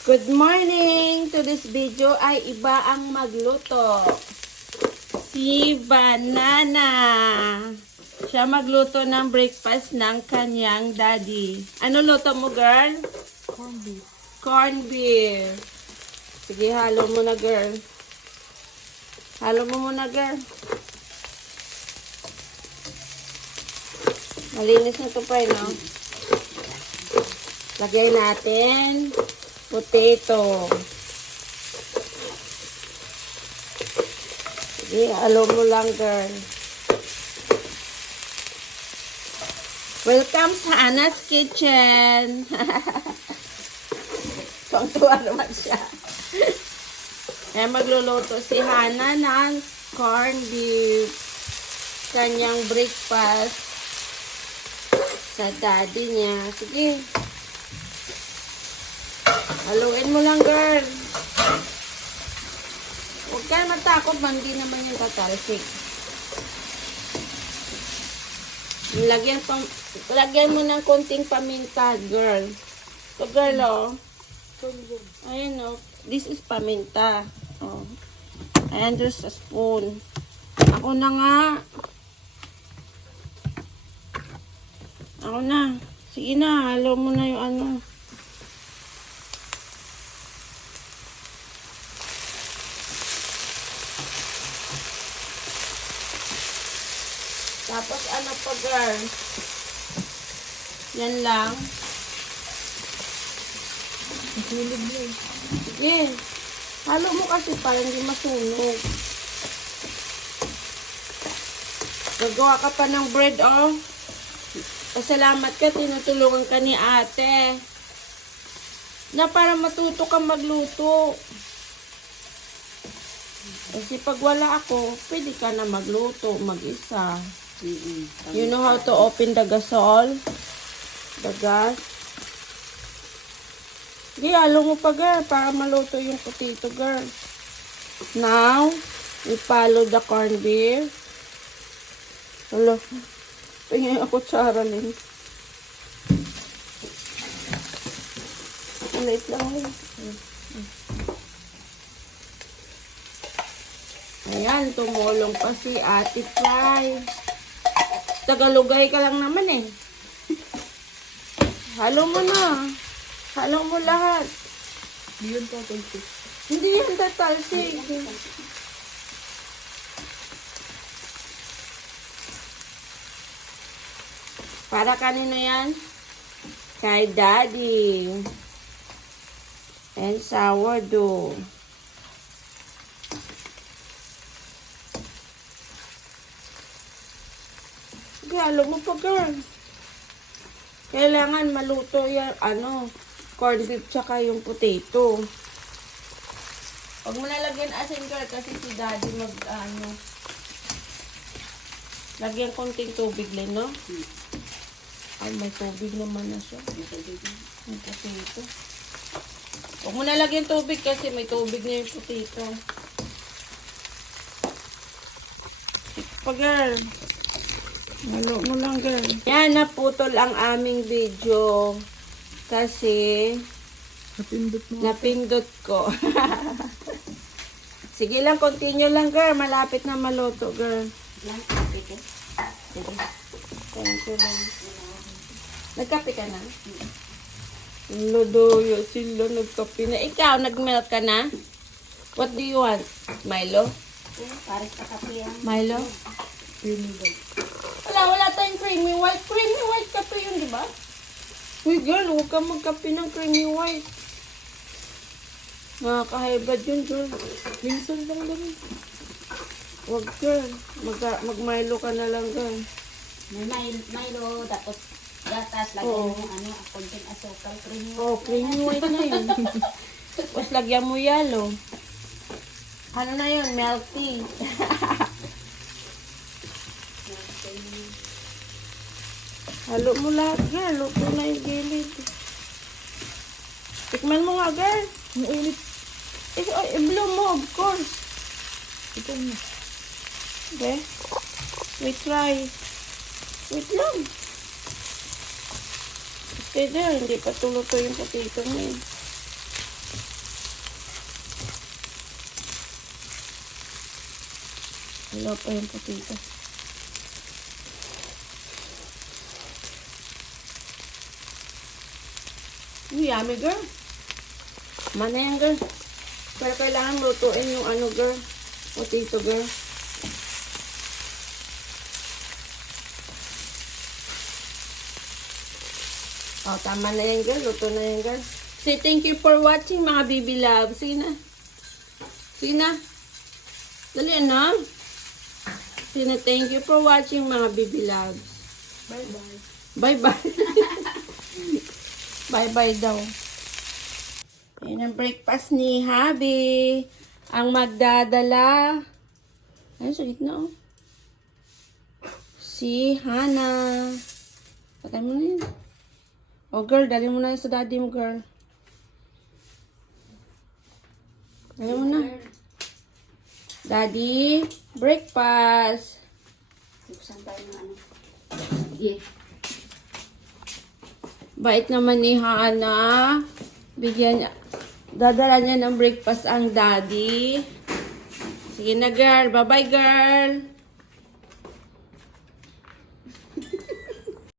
Good morning! To this video ay iba ang magluto. Si Banana. Siya magluto ng breakfast ng kanyang daddy. Ano luto mo, girl? Corn beef. Corn beef. Sige, halo mo na, girl. Halo mo muna, girl. Malinis na ito pa, no? Lagay natin potato. Sige, halo mo lang, girl. Welcome sa Ana's Kitchen. Tuwang-tuwa naman siya. Kaya magluluto si Hana ng corn beef. Kanyang breakfast sa daddy niya. Sige. Haluin mo lang, girl. Huwag ka matakot, hindi naman yung tatalsik. Lagyan mo ng konting paminta, girl. So, girl, oh. Ayan, oh. This is paminta. Oh. Ayan, there's a spoon. Ako na nga. Ako na. Sige na, halo mo na yung ano. Tapos ano pa, girl? Yan lang. Matulog mo. Sige. Halo mo kasi para hindi masunog. Gagawa ka pa ng bread, oh. Pasalamat ka, tinutulungan ka ni ate. Na para matuto ka magluto. Kasi pag wala ako, pwede ka na magluto, mag-isa. You know how to open the gasol? The gas? Sige, halo mo pa, girl, para maluto yung potato, girl. Now, we follow the corn beef. Hala, tingin ako tsara lang. Maliit lang ulit. Ayan, tumulong pa si Ate Fly. Tagalogay ka lang naman eh. Halo mo na. Halo mo lahat. Hindi yun tatalsik. Hindi yan tatalsik. Para kanino yan? Kay Daddy. And sourdough. Sige, halo mo pa, girl. Kailangan maluto yung corn beef tsaka yung potato. Huwag mo nalagyan asin, girl, kasi si daddy lagyan konting tubig lang, no? Ay, may tubig naman na siya. Yung potato. Huwag mo nalagyan tubig kasi may tubig na yung potato. Pa, girl. Halo mo lang, girl. Yan, naputol ang aming video. Kasi napindot ko. Sige lang, continue lang, girl. Malapit na maluto, girl. Sige. Thank you lang. Nagkape ka na? Lodoyo, sila nagkape na. Ikaw, nagmilk ka na? What do you want? Milo? Pares pa kape yan. Milo? Wala tayong creamy white. Creamy white kape yun, di ba? Uy, girl, huwag kang magkape ng creamy white. Nakakahibad yun, girl. Minsan lang lang. Huwag, girl. Mag-Milo ka na lang, girl. May Milo, tapos gatas, lagyan mo konting asukal, creamy. Oh, creamy white na yun. Tapos lagyan mo yellow. Ano na yun? Milk tea. Halo mo lahat, girl. Luto na yung gilid. Tikman mo nga, girl. Ang ulit. I-blow mo, of course. Ito na. Okay? We try. Wait lang. Stay there. Hindi pa tuluto yung potato mo eh. Wala pa yung potato. Yummy, girl. Mana yan, girl. Pero kailangan lutuin yung ano, girl. Potato, girl. Oh, tama na yan, girl. Luto na yan, girl. Say thank you for watching, mga baby love. Sige na. Sige na. Dali na. Sige na, thank you for watching, mga baby loves. Bye-bye. Bye-bye. Bye-bye daw. Ayan ang breakfast ni Habi. Ang magdadala. Ayun, sa gitna, oh. Si Hana. Patay mo na yun. Oh, girl, dali mo na yun sa daddy mo, girl. Dali mo na. Daddy, breakfast. Buksan tayo ng ano. Yeah. Bait naman ni Hana. Bigyan niya. Dadala niya ng breakfast ang daddy. Sige na, girl. Bye-bye, girl.